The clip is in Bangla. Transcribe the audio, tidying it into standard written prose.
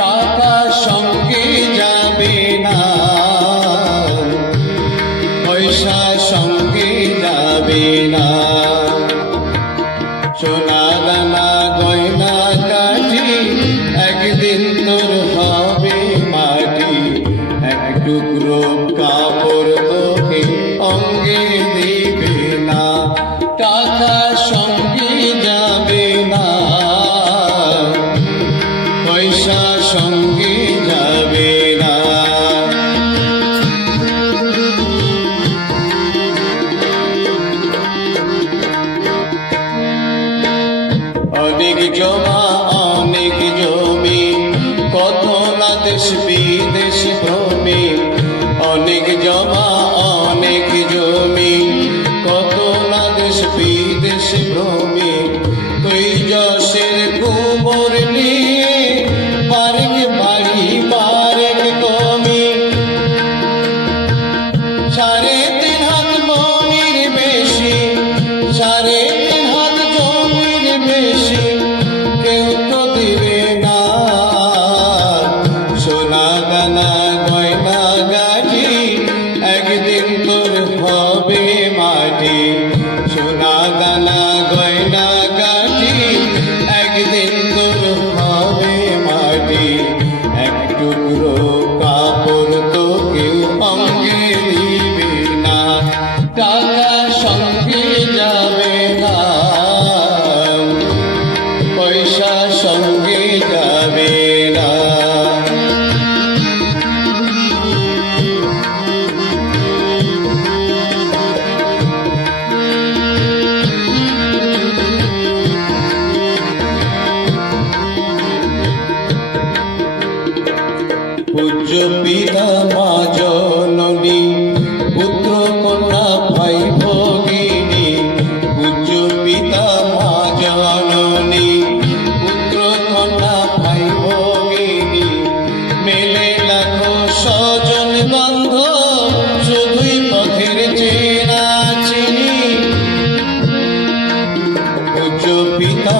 টাকা সঙ্গে যাবে না, পয়সা সঙ্গে যাবে না। সোনা দানা গয়না কাঠি একদিন তোর হবে মাটি। এক টুকরো কাপড় তোকে অঙ্গে দিবে না, টাকা সঙ্গে যাবে না, পয়সা সঙ্গে যাবে না। অনেক জমা অনেক জমি, কত না দেশ বিদেশ ভ্রমে। অনেক জমা অনেক জমি, কত না দেশ বিদেশ ভ্রমে। তুই যশের গোবর নিয়ে পারেক বাড়ি পারেক কমি। 3.5 হাত জমির বেশি, 3.5 হাত জমির বেশি কেউ তো দিবে না। সোনা দানা গয়না গাঠি একদিন তোর হবে মাটি। সোনা দানা গয়না গাঠি একদিন তোর হবে মাটি। এক টুকরো কাপড় তো কেউ অঙ্গে দিবে না, টাকা সঙ্গে যাবে না, পয়সা সঙ্গে যাবে না। পূজ্য পিতা মা জননী, পুত্র কন্যা ভাই ভগিনী। পূজ্য পিতা মা জননী, পুত্র কন্যা ভাই ভগিনী। মেলে লাখো স্বজন বন্ধ, শুধুই পথের চেনা চিনি। পূজ্য পিতা